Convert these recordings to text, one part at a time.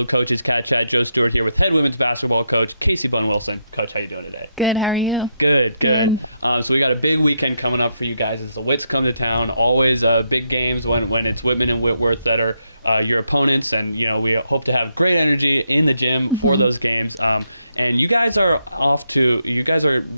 on-field coaches, CatChat, Joe Stewart here with head women's basketball coach Casey Bunn-Wilson. Coach, how you doing today? Good. How are you? Good. Good. So we got a big weekend coming up for you guys as the Wits come to town. Always big games when it's Whitman and Whitworth that are your opponents, and we hope to have great energy in the gym for those games. And you guys are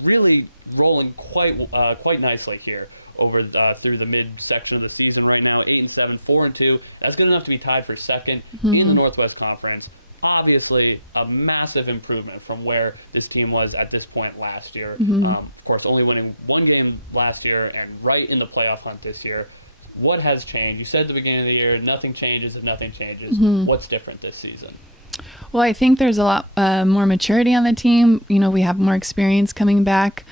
really rolling quite nicely here over through the mid-section of the season right now. 8-7, 4-2. That's good enough to be tied for second in the Northwest Conference. Obviously, a massive improvement from where this team was at this point last year. Of course, only winning one game last year and right in the playoff hunt this year. What has changed? You said at the beginning of the year, nothing changes if nothing changes. What's different this season? Well, I think there's a lot more maturity on the team. We have more experience coming back.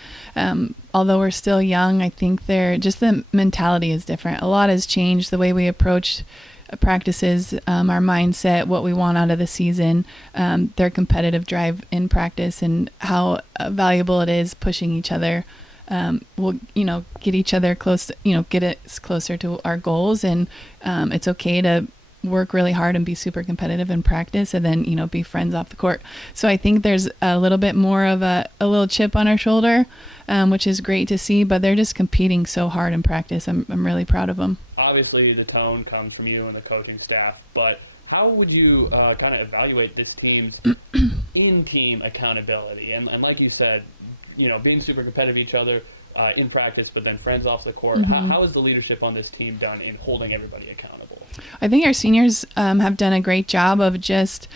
Although we're still young, I think just the mentality is different. A lot has changed. The way we approach practices, our mindset, what we want out of the season, their competitive drive in practice, and how valuable it is pushing each other. We'll, get each other close, get us closer to our goals. And it's okay to work really hard and be super competitive in practice, and then, be friends off the court. So I think there's a little bit more of a little chip on our shoulder, which is great to see, but they're just competing so hard in practice. I'm really proud of them. Obviously, the tone comes from you and the coaching staff, but how would you kind of evaluate this team's in-team accountability? And like you said, being super competitive each other in practice, but then friends off the court. How is the leadership on this team done in holding everybody accountable? I think our seniors have done a great job of just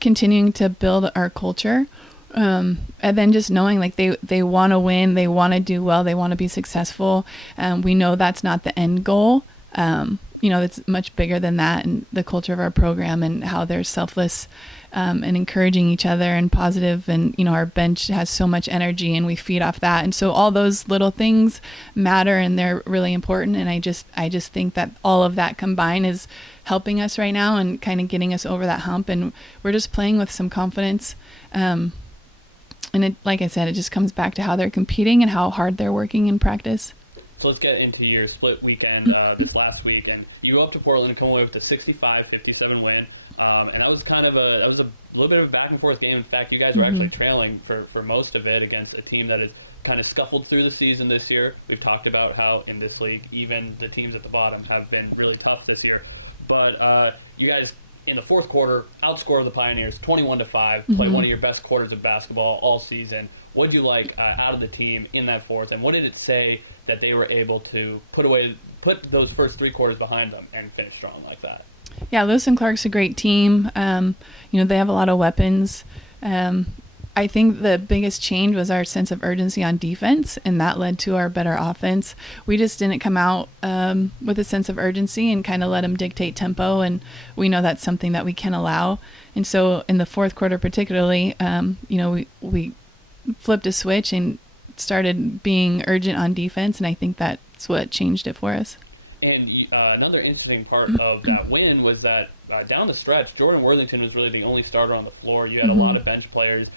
continuing to build our culture. And then just knowing they want to win, they want to do well, they want to be successful. We know that's not the end goal. It's much bigger than that, and the culture of our program and how they're selfless and encouraging each other and positive. And, our bench has so much energy and we feed off that. And so all those little things matter and they're really important. And I just think that all of that combined is helping us right now and kind of getting us over that hump. And we're just playing with some confidence. And like I said, it just comes back to how they're competing and how hard they're working in practice. So let's get into your split weekend this last week, and you go up to Portland and come away with a 65-57 win. And that was a little bit of a back and forth game. In fact, you guys were actually trailing for most of it against a team that has kind of scuffled through the season this year. We've talked about how in this league, even the teams at the bottom have been really tough this year. But you guys, in the fourth quarter, outscored the Pioneers 21-5, played one of your best quarters of basketball all season. What did you like out of the team in that fourth, and what did it say that they were able to put those first three quarters behind them and finish strong like that? Yeah, Lewis and Clark's a great team. They have a lot of weapons. I think the biggest change was our sense of urgency on defense, and that led to our better offense. We just didn't come out with a sense of urgency and kind of let them dictate tempo, and we know that's something that we can allow. And so in the fourth quarter particularly, we flipped a switch and started being urgent on defense, and I think that's what changed it for us. And another interesting part of that win was that down the stretch, Jordan Worthington was really the only starter on the floor. You had a lot of bench players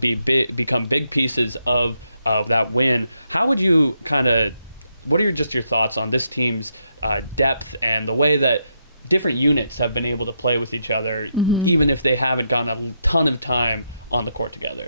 become big pieces of that win. How would you what are your thoughts on this team's depth and the way that different units have been able to play with each other, even if they haven't gotten a ton of time on the court together?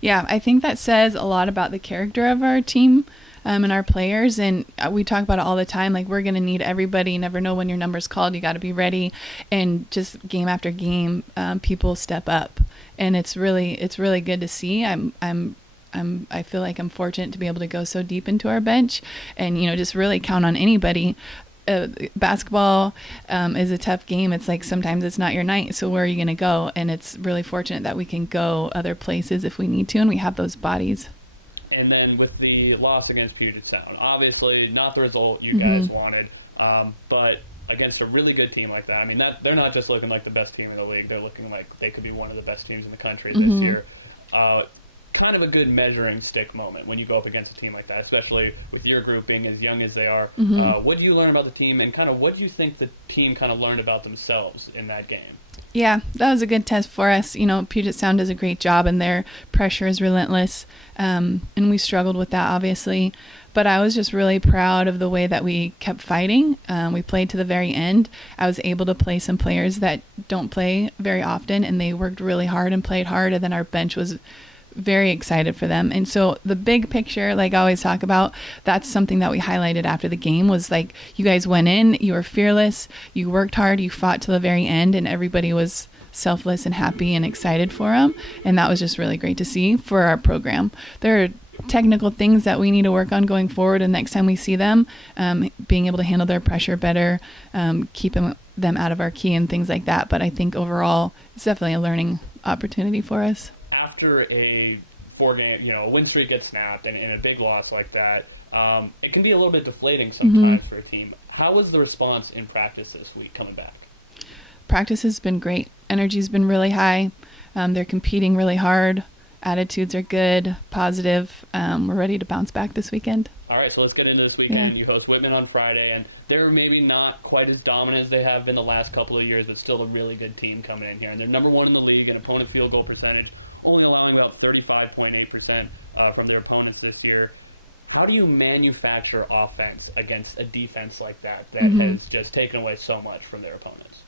Yeah, I think that says a lot about the character of our team and our players. And we talk about it all the time. We're going to need everybody. You never know when your number's called. You got to be ready. And just game after game, people step up. And it's really good to see. I feel like I'm fortunate to be able to go so deep into our bench and, just really count on anybody. Basketball is a tough game. It's sometimes it's not your night, so where are you going to go? And it's really fortunate that we can go other places if we need to, and we have those bodies. And then with the loss against Puget Sound, obviously not the result you guys wanted, but against a really good team like that, they're not just looking like the best team in the league, they're looking like they could be one of the best teams in the country this year. Kind of a good measuring stick moment when you go up against a team like that, especially with your group being as young as they are. What do you learn about the team, and what do you think the team learned about themselves in that game? Yeah, that was a good test for us. Puget Sound does a great job, and their pressure is relentless. And we struggled with that, obviously. But I was just really proud of the way that we kept fighting. We played to the very end. I was able to play some players that don't play very often, and they worked really hard and played hard. And then our bench was very excited for them. And so the big picture, like I always talk about, that's something that we highlighted after the game was like, you guys went in, you were fearless, you worked hard, you fought to the very end, and everybody was selfless and happy and excited for them. And that was just really great to see for our program. There are technical things that we need to work on going forward, and next time we see them, being able to handle their pressure better, keeping them out of our key and things like that. But I think overall, it's definitely a learning opportunity for us. After a 4-game, a win streak gets snapped and a big loss like that, it can be a little bit deflating sometimes for a team. How was the response in practice this week coming back? Practice has been great. Energy's been really high. They're competing really hard. Attitudes are good, positive. We're ready to bounce back this weekend. All right, so let's get into this weekend. Yeah. You host Whitman on Friday, and they're maybe not quite as dominant as they have been the last couple of years, but still a really good team coming in here. And they're number one in the league in opponent field goal percentage, only allowing about 35.8% from their opponents this year. How do you manufacture offense against a defense like that has just taken away so much from their opponents?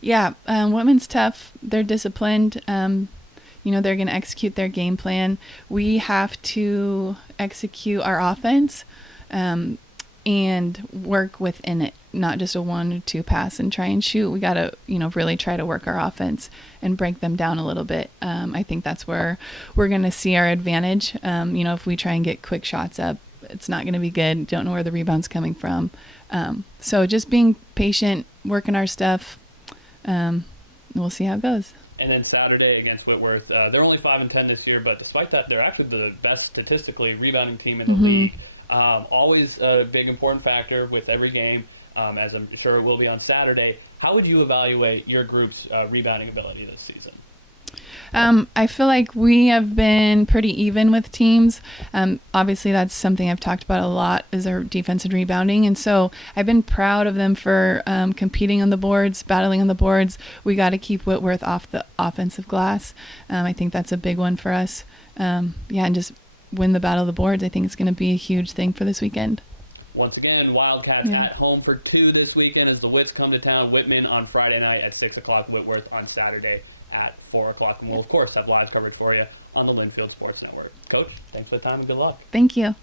Yeah, Whitman's tough. They're disciplined. They're going to execute their game plan. We have to execute our offense and work within it, not just a 1 or 2 pass and try and shoot. We got to, really try to work our offense and break them down a little bit. I think that's where we're going to see our advantage. If we try and get quick shots up, it's not going to be good. Don't know where the rebound's coming from. So just being patient, working our stuff. We'll see how it goes. And then Saturday against Whitworth, they're only 5-10 this year, but despite that, they're actually the best statistically rebounding team in the league. Always a big important factor with every game, as I'm sure it will be on Saturday. How would you evaluate your group's rebounding ability this season? I feel like we have been pretty even with teams. Obviously, that's something I've talked about a lot is our defense and rebounding. And so I've been proud of them for competing on the boards, battling on the boards. We got to keep Whitworth off the offensive glass. I think that's a big one for us. And just win the battle of the boards. I think it's going to be a huge thing for this weekend. Once again, Wildcats at home for 2 this weekend as the Wits come to town. Whitman on Friday night at 6 o'clock, Whitworth on Saturday at 4 o'clock. And we'll, of course, have live coverage for you on the Linfield Sports Network. Coach, thanks for the time and good luck. Thank you.